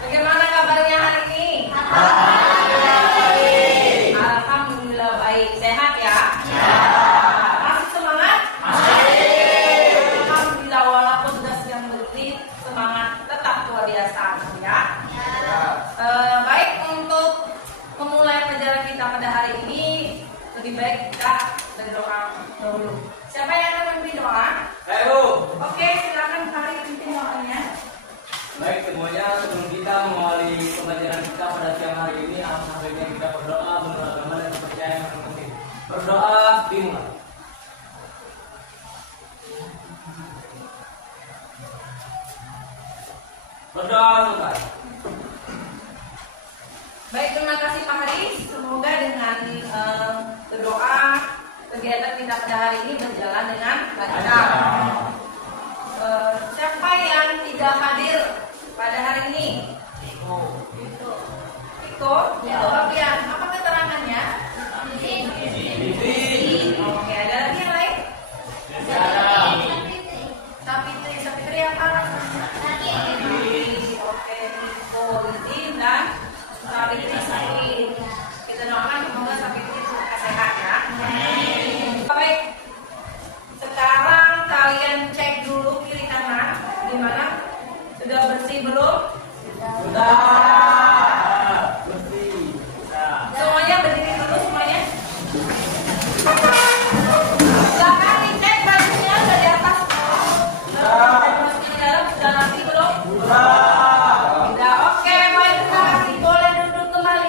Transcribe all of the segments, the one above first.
Bagaimana kabarnya hari ini? Alhamdulillah baik. Sehat ya? Masih semangat? Alhamdulillah walaupun sudah sedang berhenti, semangat tetap luar biasa ya. Baik, untuk memulai pelajaran kita pada hari ini lebih baik kita berdoa dahulu. Siapa yang akan memimpin doa? Ayo. Oke, silakan Hari pimpin doanya. Baik, semuanya sebelum kita mengawali pembelajaran kita pada siang hari ini, alhamdulillah kita berdoa menurut agama dan kepercayaan masing-masing. Berdoa dimulai. Berdoa selesai. Baik, terima kasih Pak Haris. Semoga dengan berdoa kegiatan kita pada hari ini berjalan dengan lancar. Siapa yang tidak hadir pada hari ini? Iko. Bagian apa keterangannya? Oke, ada lagi yang lain? Sapitri apa? Oke, Iko, Lidin dan Sapitri sakit. Kita doakan semoga Sapitri sehat ya. Baik, sekarang kalian cek dulu kiri kanan gimana? Sudah bersih belum? Sudah. Bersih. Semuanya berdiri dulu semuanya. Silakan dicek bajunya dari atas. Masih di dalam sudah rapi belum? Sudah. Oke, baik, terima kasih. Boleh duduk kembali.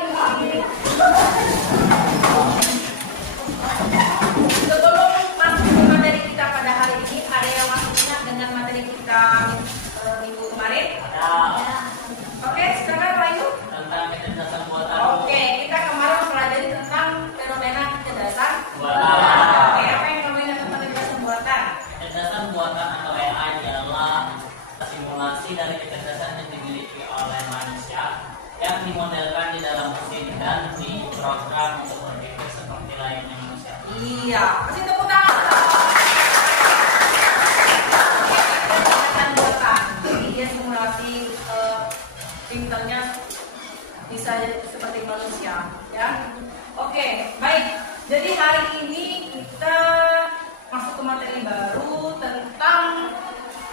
Sebelum masuk ke materi kita pada hari ini, ada yang masih ingat dengan materi kita minggu kemarin? Oke, sekarang Bayu. Tentang kecerdasan buatan. Oke, kita kemarin mempelajari tentang fenomena kecerdasan Buatan. Oke, apa yang kamu ingat tentang kecerdasan buatan? Kecerdasan buatan atau AI adalah simulasi dari kecerdasan yang dimiliki oleh manusia yang dimodelkan di dalam mesin dan diprogram untuk berpikir seperti layaknya manusia. Iya, kasih tepuk tangan. Kecerdasan buatan, jadi dia simulasi pinternya bisa seperti manusia, ya. Oke, baik. Jadi hari ini kita masuk ke materi baru tentang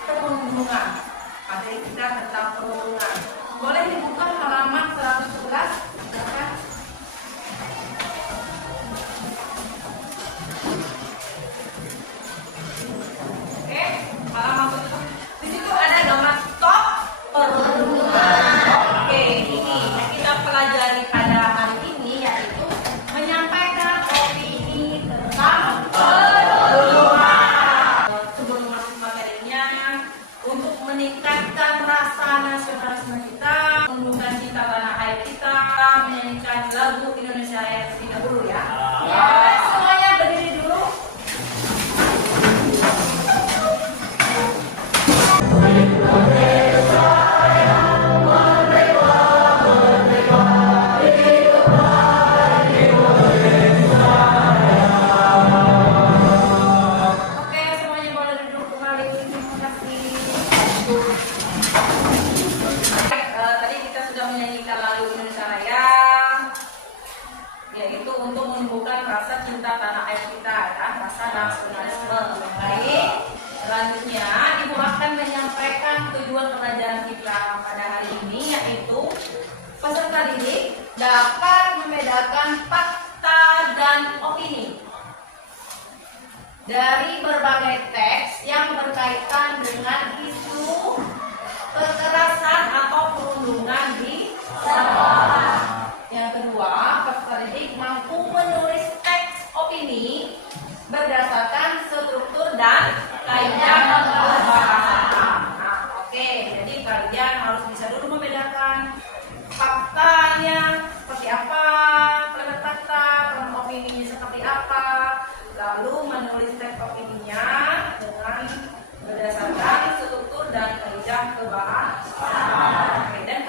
perundungan. Materi kita tentang perundungan. Boleh dibuka halaman 111? Silakan. Oke, halaman 111. Di situ ada gambar stop perundungan. Oke, ini yang kita pelajari pada hari ini yaitu menyampaikan opini tentang perundungan. Sebelum masuk materinya, untuk meningkatkan rasa nasionalisme kita, menumbuhkan cinta tanah air kita, menyanyikan lagu Indonesia Raya terlebih dahulu ya. Semuanya berdiri dulu. Oke, semuanya boleh duduk kembali. Terima kasih. Tadi kita sudah menyanyikan lagu Indonesia Raya, yaitu untuk menumbuhkan rasa cinta tanah air kita, ya, rasa nasionalisme. Baik, selanjutnya Ibu akan menyampaikan tujuan pelajaran kita pada hari ini, yaitu peserta didik dapat membedakan fakta dan opini dari berbagai teks yang berkaitan dengan isu kekerasan atau perundungan di sekolah. Yang kedua, peserta didik mampu menulis teks opini berdasarkan struktur dan kaidah pembahasan. Oke, jadi kalian harus bisa dulu membedakan faktanya seperti apa, kalimat fakta, kalimat opininya seperti apa, lalu menulis teks opininya dengan berdasarkan struktur dan kaidah pembahasan. Oke, dan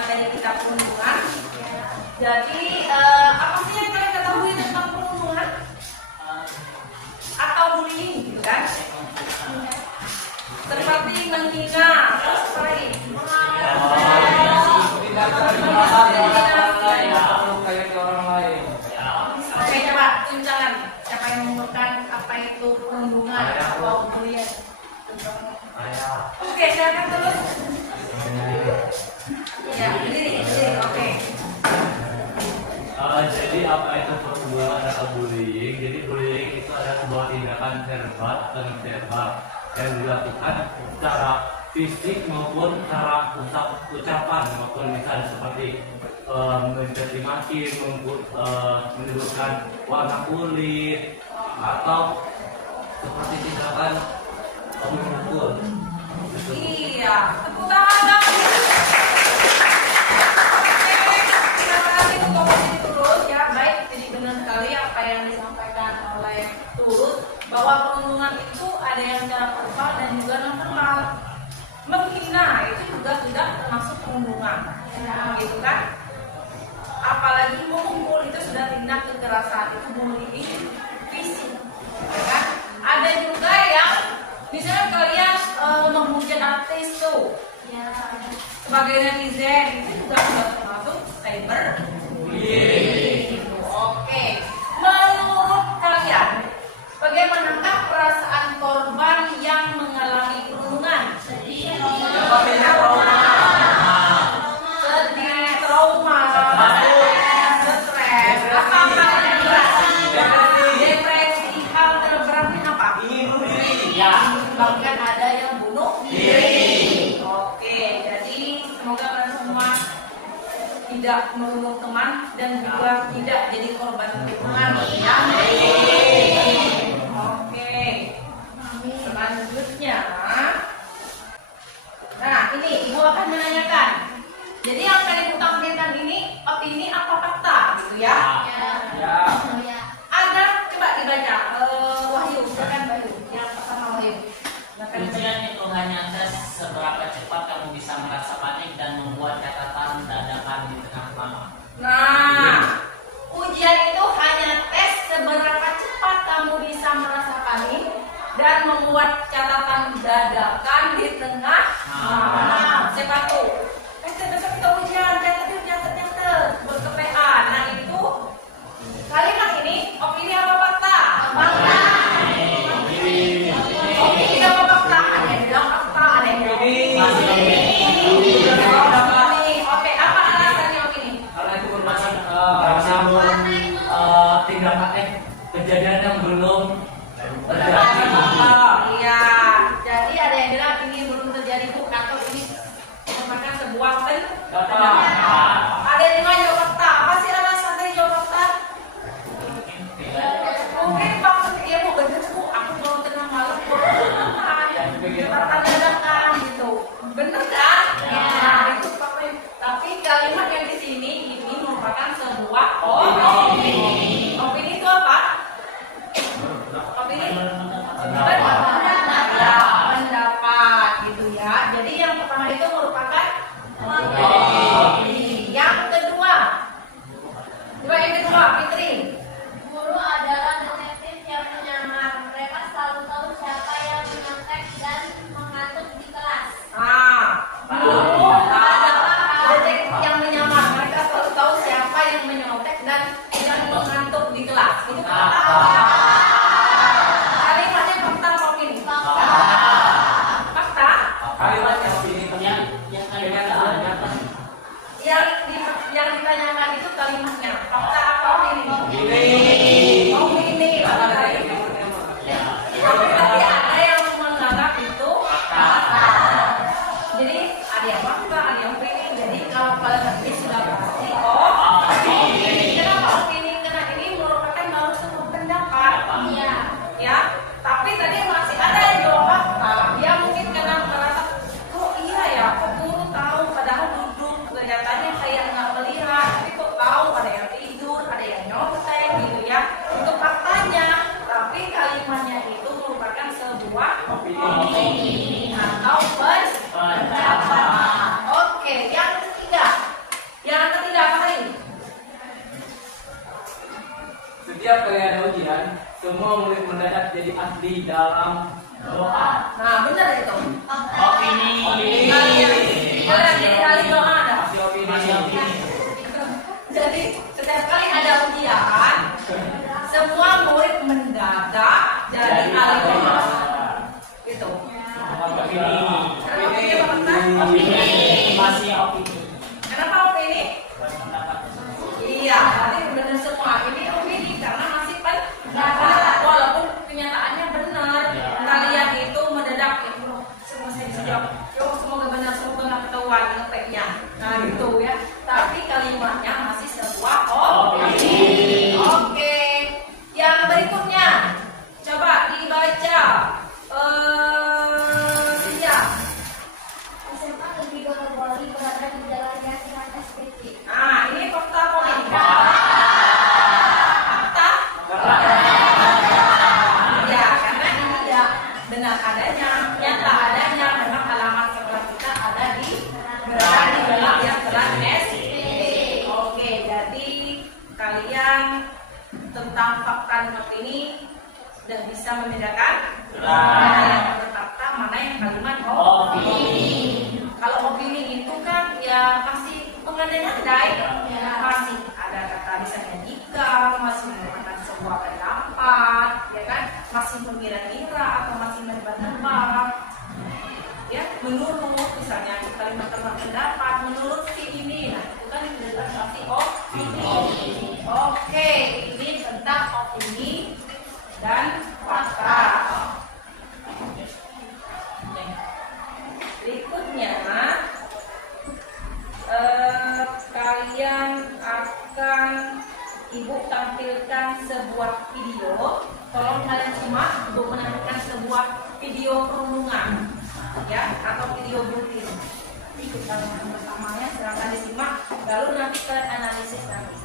materi kita perundungan. Jadi apa sih yang kalian ketahui tentang perundungan atau bullying gitu kan? Seperti menghina, terus apa lagi? Oke, coba tunjukkan siapa yang menemukan apa itu perundungan atau bullying. Oke, silakan terus. Ya, berdiri, oke. Jadi apa itu perundungan atau bullying? Jadi bullying itu adalah sebuah tindakan verbal atau non-verbal yang dilakukan secara fisik maupun secara ucapan, maupun misalnya seperti mencaci maki, menyebutkan warna kulit, atau seperti tindakan memukul. Iya, tepuk tangan. Terima kasih untuk posisi Turut ya. Baik, jadi benar sekali apa yang disampaikan oleh Turut bahwa perundungan itu ada yang secara verbal dan juga non verbal. Menghina itu juga sudah termasuk perundungan, gitu kan? Apalagi memukul itu sudah tindak kekerasan, itu bullying fisik, ya kan? Ada juga yang misalnya kalian menghujat artis tuh, sebagai netizen itu juga sudah termasuk cyber bullying. Oke, menurut kalian bagaimanakah perasaan korban yang mengalami perundungan? Sedih, trauma, stres, apa yang berat, depresi, hal terberatnya apa? Ya, bahkan ada yang bunuh diri. Oke, jadi semoga kalian semua tidak membunuh teman dan juga tidak jadi korban perundungan ya. Oke, selanjutnya, nah ini ibu akan menanyakan. Jadi yang kalian tampilkan ini opini apa fakta, gitu ya? Ada, coba dibaca. Wahyu, silakan Wahyu. Yang pertama Wahyu. Ujian itu hanya tes seberapa cepat kamu bisa merasa panik dan membuat catatan dadakan di tengah malam. Nah, ujian itu hanya tes seberapa cepat kamu bisa merasa panik dan membuat catatan dadakan di tengah malam. Siapa tuh? Besok kita ujian, catat, berkepean. Nah itu kalimat ini opini apa fakta? Fakta. Opini apa fakta? Ada yang bilang fakta, ada yang bilang opini. Oke, apa alasannya opini? Karena itu merupakan tindakan kejadian yang belum terjadi. Iya, jadi ada yang bilang ini belum terjadi bu, atau ini merupakan sebuah ada yang bilang jawab fakta. Apa sih alasan dari jawab fakta? Mungkin maksud dia bu, bener bu, aku baru tengah malam catatan dadakan gitu, bener kan? Nah itu fakta. Tapi kalimat yang di sini ini merupakan sebuah opini. Opini itu apa? Opini pendapat gitu ya. Jadi yang pertama itu merupakan opini. Yang kedua, Fitri. Guru adalah detektif yang menyamar. Mereka selalu tahu siapa yang menyontek dan mengantuk di kelas. Guru adalah detektif yang menyamar. Mereka selalu tahu siapa yang menyontek dan yang mengantuk di kelas. Itu fakta. Kalimatnya fakta apa opini? Fakta. Kalimatnya opini. Yang kalian Yang ditanyakan itu kalimatnya fakta apa opini? Opini. Opini. Tapi ada yang menganggap itu fakta. Jadi ada yang fakta, ada yang opini. Jadi kalau kalian ngerti sudah pasti opini. Kenapa opini? Karena ini merupakan baru sebuah pendapat. Iya. Ya, tapi tadi masih ada yang jawab fakta. Dia mungkin karena merasa, kok iya ya, kok guru tahu padahal duduk kelihatannya kayak nggak melihat, tapi kok tahu ada yang tidur, ada yang nyontek gitu ya. Itu faktanya, tapi kalimatnya itu merupakan sebuah opini atau pendapat. Oke, yang ketiga. setiap kali ada ujian, semua murid mendadak jadi ahli dalam doa. Nah, benar itu. Opini. Kalian jadi ahli doa ada. Masih opini. Masih opini. Jadi setiap kali ada ujian, semua murid mendadak jadi ahli doa. Gitu. Opini. Opini. Masih opini. Kenapa opini? Iya, berarti benar semua. Ini opini karena masih pendapat. Walaupun kenyataannya benar. Kalian itu mendadak itu semua saya bisa jawab. Yo, semoga benar, semoga nggak ketahuan ngeteknya. Nah gitu ya. Tapi kalimatnya masih sebuah opini. Oke. Yang berikutnya, coba dibaca. Iya. SMA Negeri Bonoboly berada di Jalan Yasinan SPT. Nah, ini fakta politik. Fakta. Ya, karena ini tidak benar adanya, nyata adanya, memang alamat sekolah kita ada berada di dalam Yasinan SPT. Oke, jadi kalian tentang fakta dan opini sudah bisa membedakan mana yang berfakta, mana yang kalimat opini. Kalau opini itu kan ya masih mengandai-andai, ya, masih ada kata misalnya jika, masih menggunakan sebuah pendapat, ya kan, masih mengira-ngira atau masih menebak-nebak, ya, menurut misalnya kalimat pendapat, menurut si ini, nah itu kan juga pasti opini. Oke, ini tentang opini dan fakta. Berikutnya, kalian akan ibu tampilkan sebuah video. Tolong kalian simak untuk menampilkan sebuah video perundungan, ya, atau video bulletin. Ikut kalian bersamanya, silakan disimak. Lalu nanti kalian analisis nanti.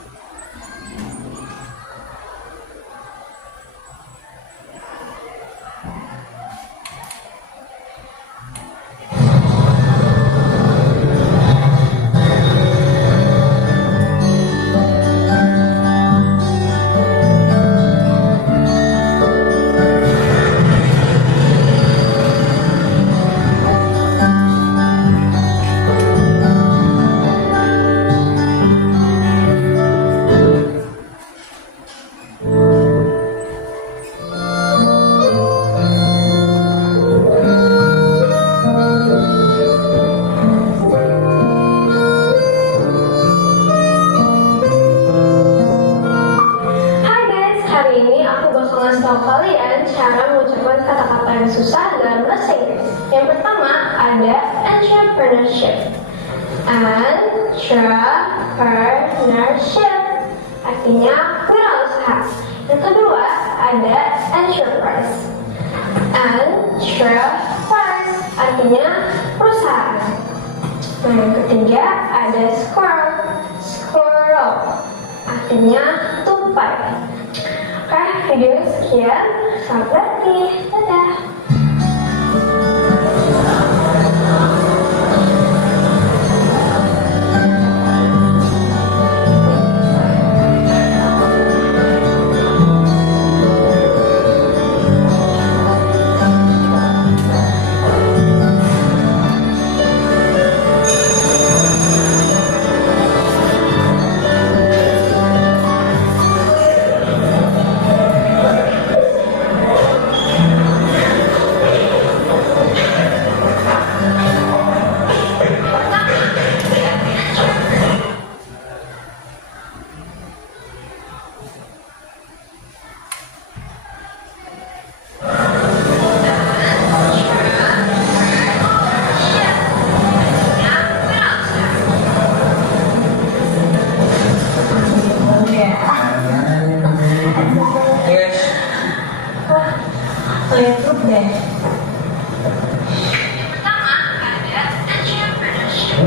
Entrepreneurship artinya wirausaha. Yang kedua ada enterprise. Enterprise artinya perusahaan. Nah, yang ketiga ada squirrel artinya tupai. Oke, video sekian. Selamat berlatih. Dadah.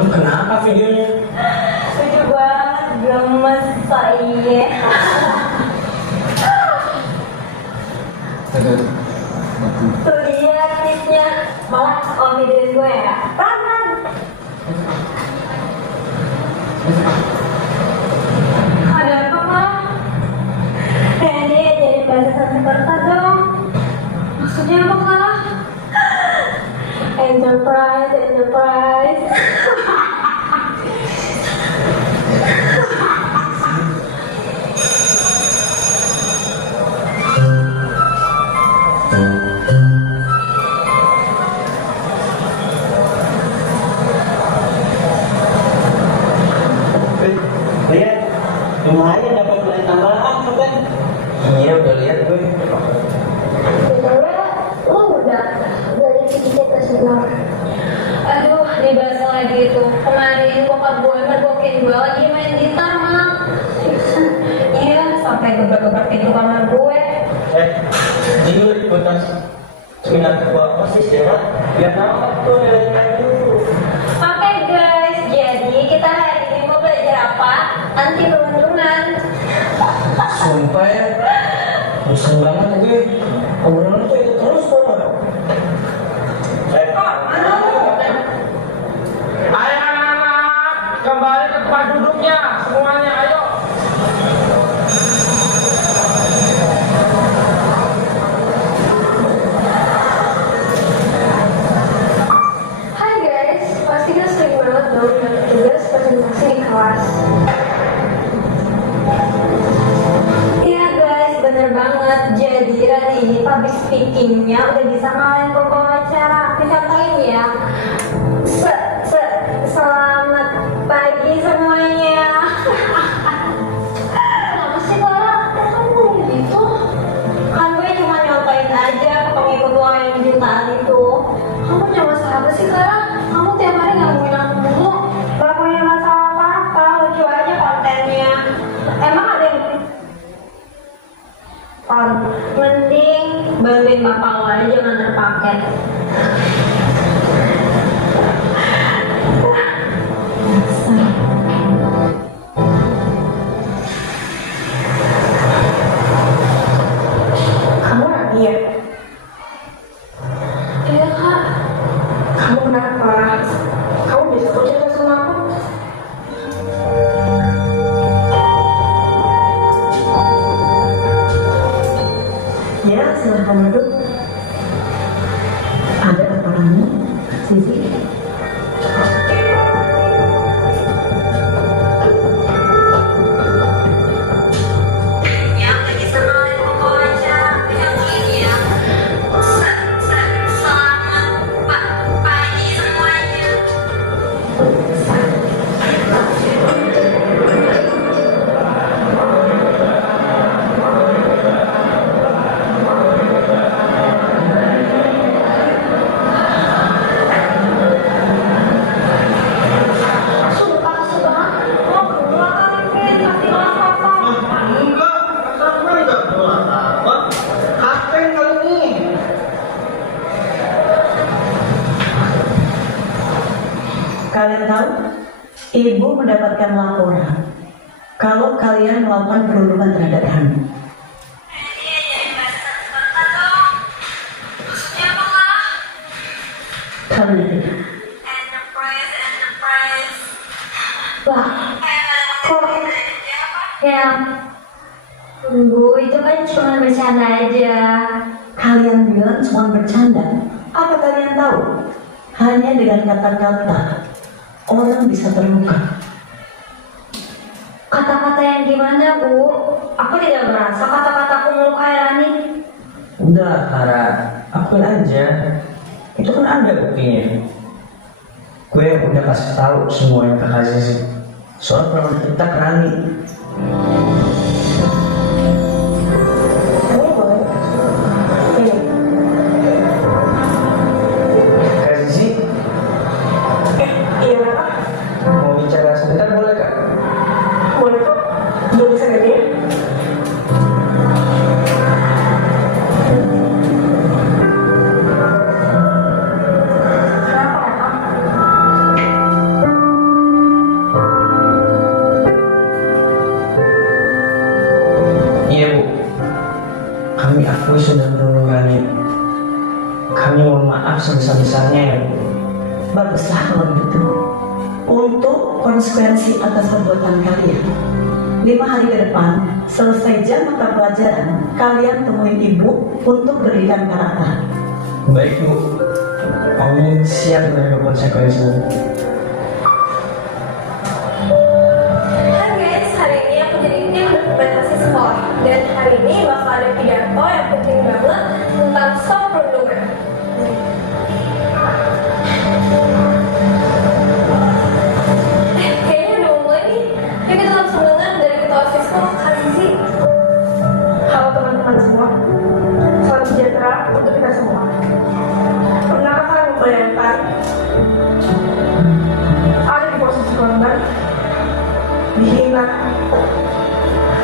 Kenapa videonya? Lucu banget, gemes saya. Tuh lihat tipsnya, malah kalau videoin gue ya, tangan. Ada apa, Mama? Randy gue lagi main gitar, Mak. Iya, sampai gebrak-gebrak pintu kamar gue. Dulu ikutan seminar ketua OSIS ya, biar dapat tuh nilai-nilai dulu. Oke guys, jadi kita hari ini mau belajar apa? Anti perundungan. Sumpah ya, bosan banget gue. Obrolan tuh itu terus kok. Ayo anak-anak, kembali ke tempat duduknya semuanya, ayo. Hai guys, pasti kan sering banget dong dapat tugas presentasi di kelas. Iya guys, bener banget. Jadi hari ini public speakingnya udah bisa ngalahin pembacara. Contohin ya. Selamat pagi semuanya. Kenapa sih Clara? Kamu ngomong gitu? Kan gue cuma nyontohin aja ke pengikut uang yang jutaan itu. Kamu cuma sahabat sih Clara. Kamu tiap hari ngomongin aku mulu. Gak punya masalah apa-apa. Lucu aja kontennya. Emang ada yang mending bantuin bapak lo aja jangan terpaket. Kamu rapi ya? Iya kak. Kamu kenapa? Kamu bisa kok cerita sama aku? Ya, silahkan duduk. Ada apa lagi, Sisi? Yang lagi senang pembaca yang ini ya. Selamat pagi semuanya. Kalian tahu, ibu mendapatkan laporan kalau kalian melakukan perundungan terhadap Hani. Kalian wah, kok ya, tunggu, itu kan cuma bercanda aja. Kalian bilang cuma bercanda. Apa kalian tahu? Hanya dengan kata-kata orang bisa terluka. Kata-kata yang gimana, Bu? Aku tidak merasa kata-kataku melukai Rani. Udah, Clara, akuin aja. Itu kan ada buktinya. Gue udah kasih tahu semuanya ke Kak Zizi soal perlakuan kita ke Rani. Kamu boleh? Ini. Kak Zizi, Iya, Kak. mau bicara sebentar boleh Kak? Boleh kok. Belum bisa ngerti ya? Kenapa, Kak? Iya Bu, kami akui sudah menolong Rani. Kami mohon maaf sebesar-besarnya ya Bu. Baguslah kalau begitu. Untuk konsekuensi atas perbuatan kalian, 5 hari ke depan, selesai jam mata pelajaran, kalian temui ibu untuk berikan karakter. Baik Bu, kami siap menerima konsekuensi. Hai guys, hari ini aku jadi tim dokumentasi sekolah. Dan hari ini bakal ada pidato yang penting banget tentang stop perundungan. Kayaknya udah mau mulai nih. Yuk kita langsung dengar dari ketua OSISku, Kak Zizi. Halo teman-teman semua. Salam sejahtera untuk kita semua. Pernahkah kalian membayangkan ada di posisi korban? dihina,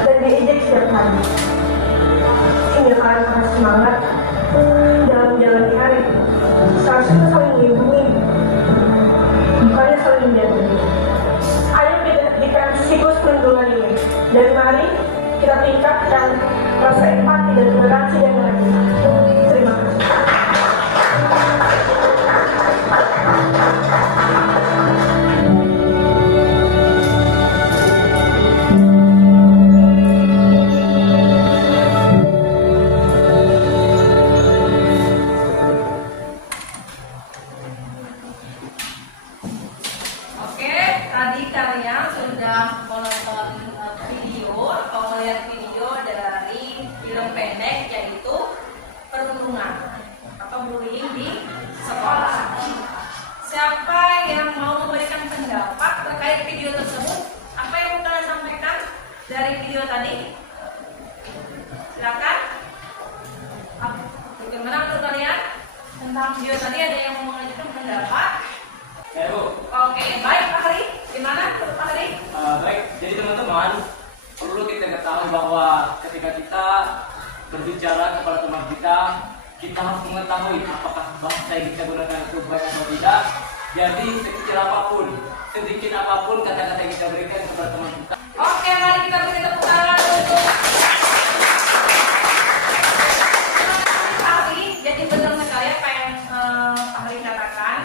dan diejek setiap hari. Sehingga kalian harus semangat dalam menjalani hari. Seharusnya kita saling melindungi, bukannya saling menjatuhi. Ayo kita hentikan siklus perundungan ini, dan mari kita tingkatkan rasa empati dan toleransi yang lagi. Terima kasih. Oke, tadi kalian sudah menonton video atau melihat video dari film pendek yaitu perundungan atau bullying di sekolah. Siapa yang mau memberikan pendapat terkait video tersebut? Apa yang mau kalian sampaikan dari video tadi? Silakan. Bagaimana menurut kalian tentang video tadi? Ada yang mau mengajukan pendapat? Ya, Bu. Oke, baik Pak Hari. Gimana menurut Pak Hari? Baik, jadi teman-teman perlu kita ketahui bahwa ketika kita berbicara kepada teman kita harus mengetahui apakah bahasa yang kita gunakan itu baik atau tidak. Jadi sekecil apapun, sedikit apapun kata-kata yang kita berikan kepada teman kita. Oke, mari kita beri tepuk tangan untuk Pak Hari. Jadi benar sekali apa yang Pak Hari katakan.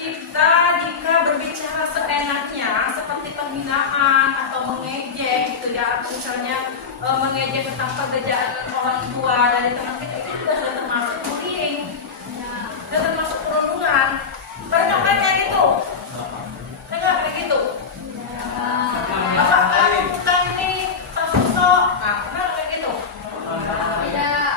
Kita jika berbicara seenaknya seperti penghinaan atau mengejek gitu ya, misalnya mengejek tentang pekerjaan orang tua dari teman kita, itu juga sudah termasuk bullying, sudah termasuk perundungan. Pernah kan kayak gitu? Dengar kayak gitu? Bapak kamu bukan ini sosok, nah pernah kayak gitu? Tidak.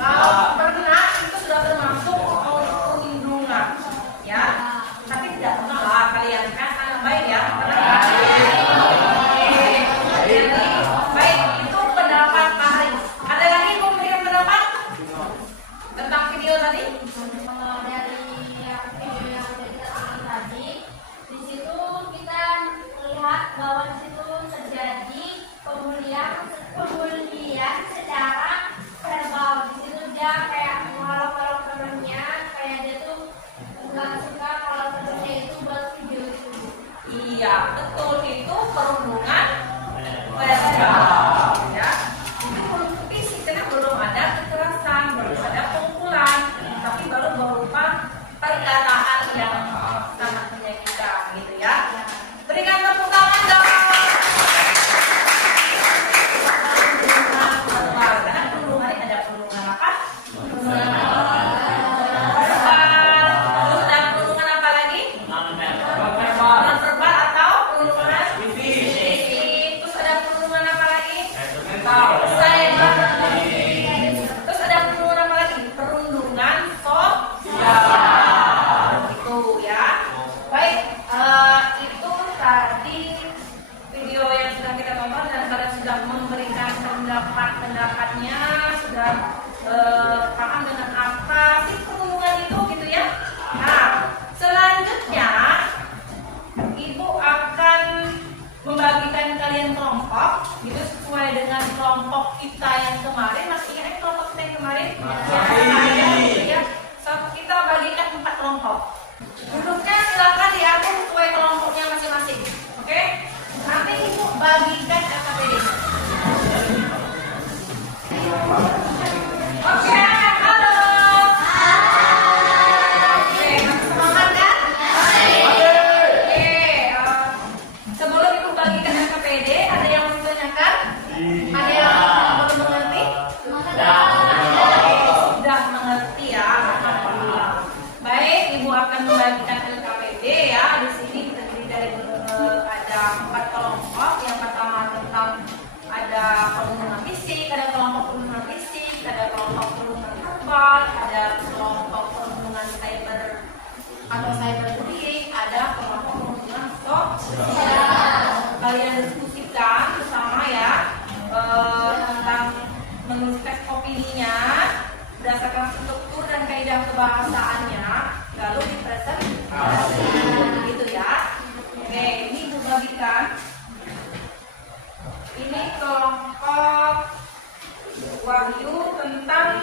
Kalau pernah itu sudah termasuk perundungan, ya. Tapi tidak pernah lah kalian kan anak baik ya. Pernah kan? Baik, itu pendapat Pak Hari. Ada lagi yang mau memberikan pendapat tentang video tadi? Dari video yang sudah kita tonton tadi, di situ kita melihat bahwa di situ terjadi pembulian secara verbal. Di situ dia kayak menolak temennya, kayak dia tuh nggak suka kalau temennya itu buat video itu. Iya, betul, itu perundungan verbal, ya. Itu belum fisik karena belum ada kekerasan, belum ada pukulan, tapi baru berupa perkataan yang sangat menyakitkan, gitu ya. Berikan tepuk tangan dong. Perundungan verbal, karena perundungan ini ada perundungan apa? Perundungan verbal. Terus ada perundungan apa lagi? Perundungan verbal atau perundungan fisik. Terus ada perundungan apa lagi? Cyber. Terus ada perundungan apa lagi? Perundungan sosial. Itu ya. Baik, itu tadi video yang sudah kita tonton dan kalian sudah memberikan pendapat-pendapatnya, sudah paham dengan apa sih perundungan itu gitu ya. Nah, selanjutnya Ibu akan membagikan kalian kelompok gitu sesuai dengan kelompok kita yang kemarin. Masih ingat kelompok kita yang kemarin? Ya. So, kita bagikan 4 kelompok. Duduknya silakan diatur sesuai kelompoknya masing-masing. Oke? Nanti Ibu bagikan KKPD. Oke, halo. Oke, semangat kan? Oke, sebelum Ibu bagikan KKPD, ada yang mau ditanyakan? Ada yang belum mengerti? Sudah mengerti ya. Alhamdulillah. Baik, Ibu akan membagikan LKPD ya. Di sini terdiri dari ada 4 kelompok. Yang pertama tentang ada perundungan fisik, ada kelompok perundungan fisik, ada kelompok perundungan verbal, ada kelompok perundungan cyber atau cyberbullying, ada kelompok perundungan sosial. Kalian diskusikan bersama ya tentang menulis opininya berdasarkan struktur dan kaidah kebahasaannya, lalu dipresentasikan gitu ya. Oke, ini Ibu bagikan kelompok Wahyu tentang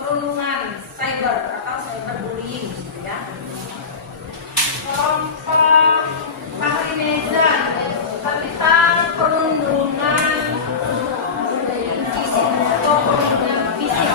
perundungan cyber atau cyberbullying, gitu ya. Kelompok Fahri Nezan tentang perundungan fisik atau perundungan fisik.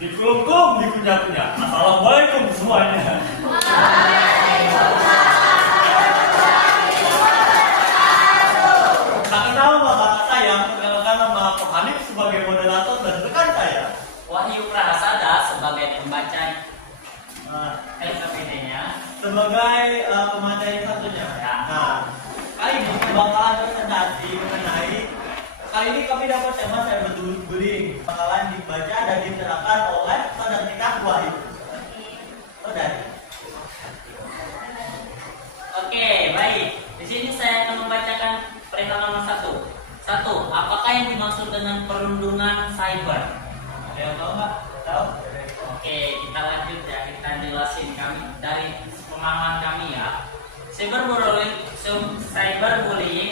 Dikelungkum, dikunyah-kunyah. Assalamualaikum semuanya. Tak kenal maka saya perkenalkan nama Hanif sebagai moderator dan rekan saya Wahyu Prahasada sebagai pembaca LKPD-nya. sebagai pembaca yang satunya. Nah, kali ini kita bakalan presentasi mengenai kali ini kami dapat tema cyberbullying bakalan dibaca dan diterapkan oleh saudara kita Wahyu. Saudara. Oke, baik. Di sini saya akan membacakan perintah nomor 1. Apakah yang dimaksud dengan perundungan cyber? Ada yang tahu nggak? Tahu? Oke, kita lanjut ya. Kita jelasin kami dari pemahaman kami ya. Cyberbullying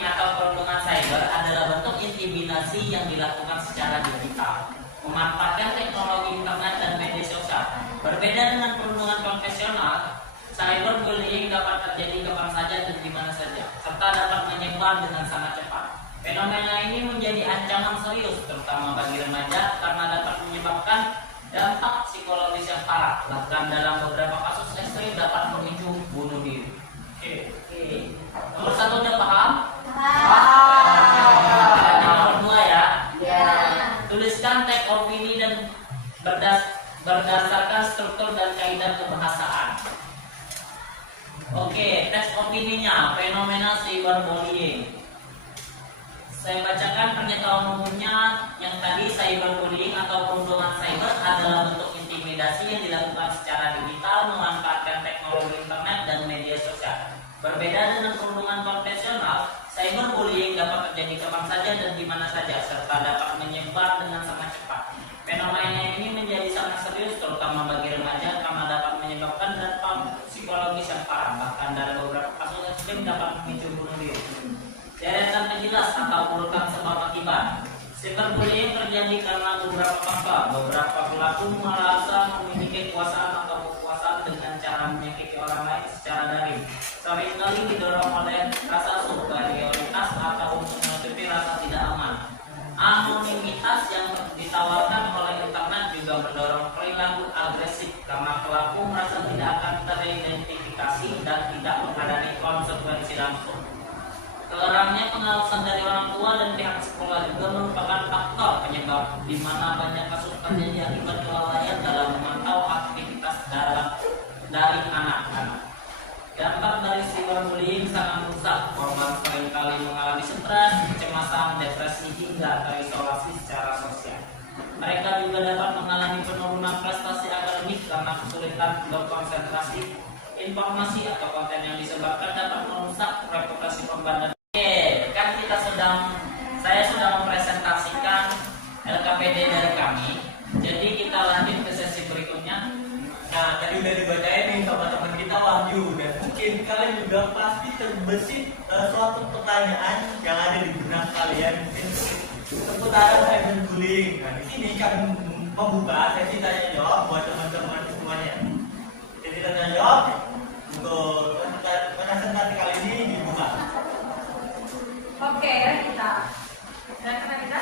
atau perundungan cyber adalah bentuk intimidasi yang dilakukan secara digital, memanfaatkan teknologi internet dan media sosial. Berbeda dengan perundungan konvensional, cyberbullying dapat terjadi kapan saja dan di mana saja, serta dapat menyebar dengan sangat cepat. Fenomena ini menjadi ancaman serius, terutama bagi remaja, karena dapat menyebabkan dampak psikologis yang parah. Bahkan dalam beberapa kasus ekstrim dapat memicu bunuh diri. Oke. Nomor 1 udah paham? Nomor 2 ya. Tuliskan teks opini dan berdasarkan struktur dan kaidah kebahasaan. Oke, teks opininya, fenomena cyberbullying. Saya bacakan pernyataan umumnya yang tadi. Cyberbullying atau perundungan cyber adalah bentuk intimidasi yang dilakukan secara digital memanfaatkan teknologi internet dan media sosial. Berbeda dengan perundungan konvensional, cyberbullying dapat terjadi kapan saja dan di mana saja, serta dapat menyebar dengan sangat cepat. Fenomena ini menjadi sangat serius, terutama bagi remaja, karena dapat menyebabkan dampak psikologis yang parah. Bahkan dalam beberapa kasus ekstrim dapat memicu bunuh diri. Deretan penjelas atau urutan sebab akibat. Cyberbullying terjadi karena beberapa faktor. Beberapa pelaku merasa memiliki kekuasaan atau kekuasaan dengan cara menyakiti orang lain secara daring. Seringkali didorong oleh rasa superioritas atau untuk menutupi rasa tidak aman. Anonimitas yang ditawarkan oleh internet juga mendorong perilaku agresif karena pelaku merasa tidak akan teridentifikasi dan tidak menghadapi konsekuensi langsung. Kurangnya pengawasan dari orang tua dan pihak sekolah juga merupakan faktor penyebab di mana banyak kasus terjadi akibat kelalaian dalam memantau aktivitas dari anak-anak. Dampak dari cyberbullying sangat rusak. Korban seringkali mengalami stres, kecemasan, depresi hingga terisolasi secara sosial. Mereka juga dapat mengalami penurunan prestasi akademik karena kesulitan berkonsentrasi. Informasi atau konten yang disebarkan dapat merusak reputasi korban. Oke, kan saya sudah mempresentasikan LKPD dari kami. Jadi kita lanjut ke sesi berikutnya. Nah, tadi udah dibacain nih sama teman kita Wahyu, dan mungkin kalian juga pasti terbesit suatu pertanyaan yang ada di benak kalian, mungkin seputaran cyberbullying. Nah, di sini kami membuka sesi tanya jawab buat teman-teman semuanya. Jadi tanya jawab untuk presentasi kali ini dibuka. Oke, kita. Dan kita.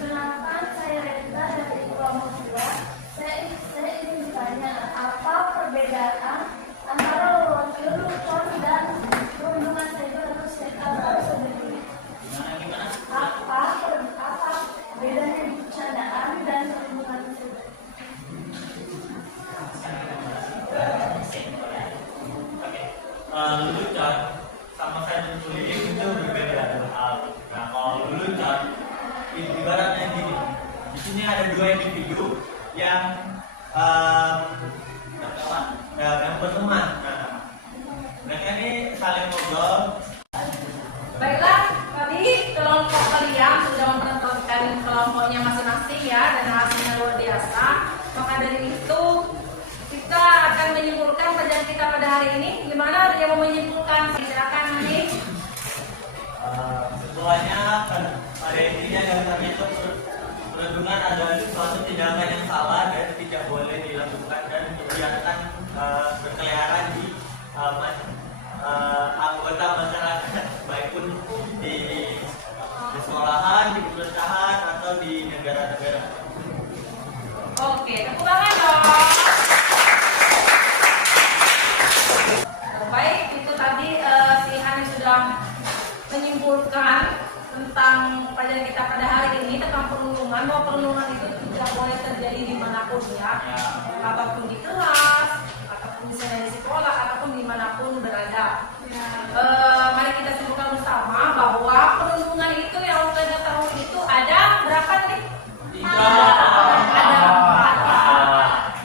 Kenalkan, saya Renta dari kelompok 2. Saya ingin bertanya, apa perbedaan antara lelucon dan perundungan cyber atau cyber? Gimana? Apa bedanya bercandaan dan perundungan cyber? Lelucon sama cyberbullying itu berbeda dua hal. Nah, kalau lelucon ibaratnya gini, di sini ada dua individu yang berteman. Nah, mereka ini saling ngobrol. Baiklah, tadi kelompok kalian sudah menentukan kelompoknya masing-masing ya, dan hasilnya luar biasa. Maka dari itu kita akan menyimpulkan pelajaran kita pada hari ini. Gimana ada yang mau menyimpulkan? Silakan nanti. Semuanya pada intinya dasarnya itu perundungan adalah suatu tindakan yang salah dan tidak boleh dilakukan dan dibiarkan berkeliaran di anggota masyarakat, baik pun di sekolahan, di pemerintahan atau di negara-negara. Oke, tepuk tangan dong. Baik, itu tadi si Hani sudah menyimpulkan tentang pelajaran kita pada hari ini tentang perundungan, bahwa perundungan itu tidak boleh terjadi dimanapun ya, apapun di kelas, ataupun misalnya di sekolah, ataupun dimanapun berada. Mari kita simpulkan bersama bahwa perundungan itu yang kita tahu itu ada berapa nih? Ada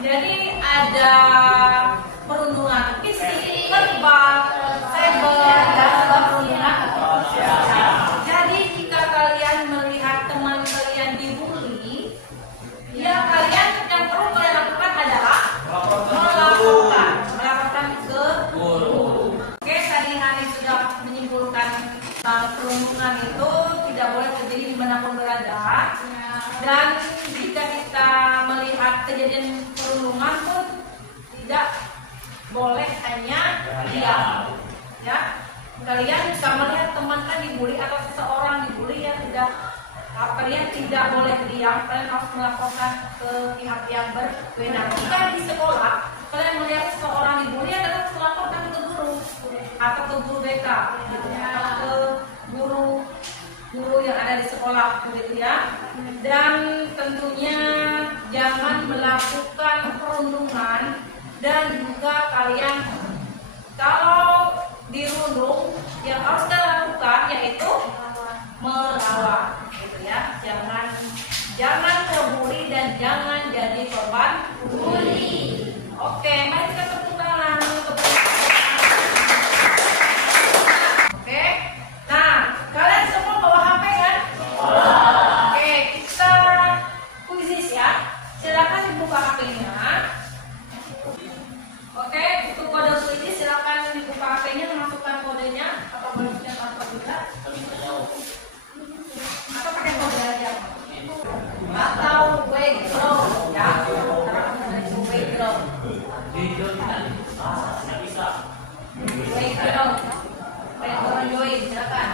4. Jadi ada perundungan fisik, verbal, cyber, dan perundungan. Jadi jika kalian melihat teman kalian dibully, ya kalian yang perlu kalian lakukan adalah melaporkan ke guru. Oke, tadi Hani sudah menyimpulkan perundungan itu tidak boleh terjadi dimanapun berada. Dan jika kita melihat kejadian perundungan pun tidak boleh hanya diam. Ya, kalian bisa melihat teman kalian dibully atau seseorang dibully ya kalian tidak boleh diam, kalian harus melaporkan ke pihak yang berwenang. Jika di sekolah kalian melihat seseorang dibully adalah melaporkan ke guru atau ke guru BK, gitu ya, atau ke guru yang ada di sekolah, gitu ya. Dan tentunya jangan melakukan perundungan, dan juga kalian kalau dirundung yang harus kalian lakukan yaitu melawan, gitu ya. Jangan terbuli dan jangan jadi korban bully. Oke, mari kita tepuk tangan. Oke, nah kalian semua bawa HP kan? Oke, kita kuisis ya. Silakan dibuka HP-nya. Oke, untuk kode kuisis silakan dibuka HP-nya, masukkan kodenya atau bentuknya tanpa juga. Atau pakai kode aja. Atau background ya. Background. Background join, silakan.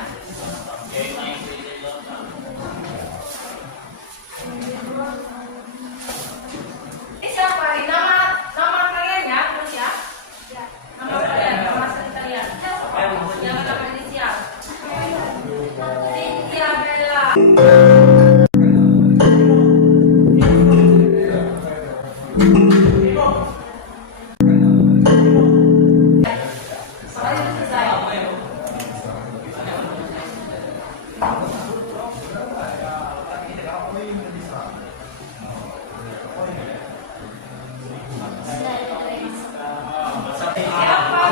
Ini siapa? Nama kalian ya, terus ya. Nama kalian, nama asli kalian. Jangan nama inisial. Cynthia Bella. Soalnya itu selesai. Siapa?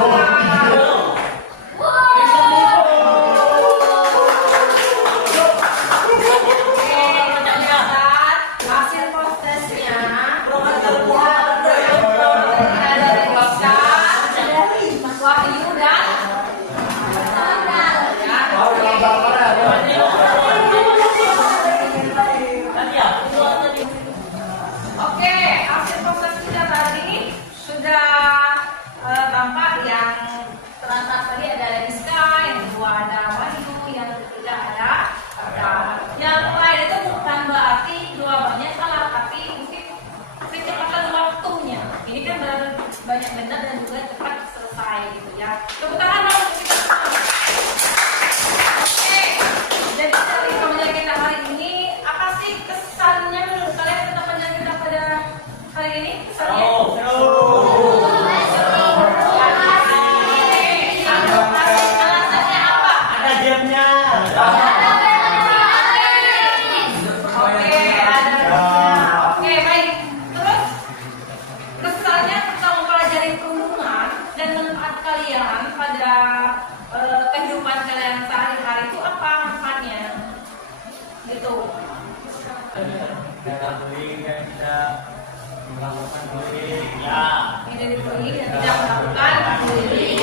bullying dan tidak melakukan bullying.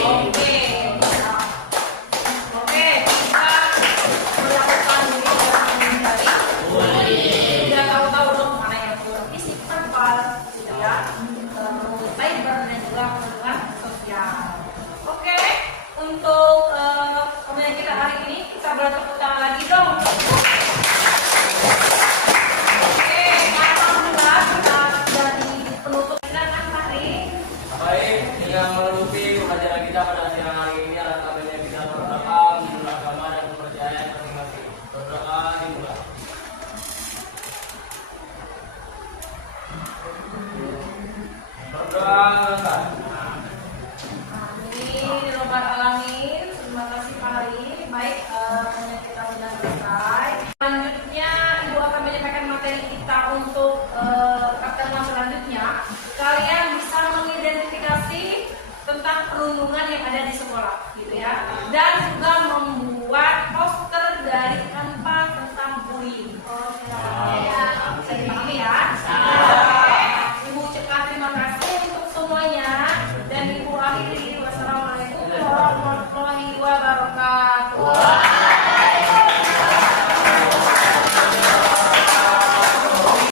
Oke, kita melakukan bullying dan menghindari bullying. Sudah tahu-tahu dong mana yang kurang fisik, verbal, gitu ya, cyber dan juga perlindungan sosial. Oke, untuk pembelajaran kita hari ini kita boleh tepuk tangan lagi dong. Baik, yang menutupi pembelajaran kita pada siang hari ini adalah kabarnya kita berdoa menurut agama dan kepercayaan masing-masing. Berdoa dimulai. Berdoa selesai. Amin, robbal alamin. Terima kasih Pak Hari. Baik, pembelajaran kita sudah selesai. Selanjutnya, Ibu akan menyampaikan materi kita untuk pertemuan selanjutnya. Kalian bisa mengidentifikasi tentang perundungan yang ada di sekolah, gitu ya, dan juga membuat poster dari tanpa tentang bullying. Bisa dipahami ya? Ibu ucapkan terima kasih untuk semuanya dan Ibu akhiri. Wassalamualaikum warahmatullahi wabarakatuh.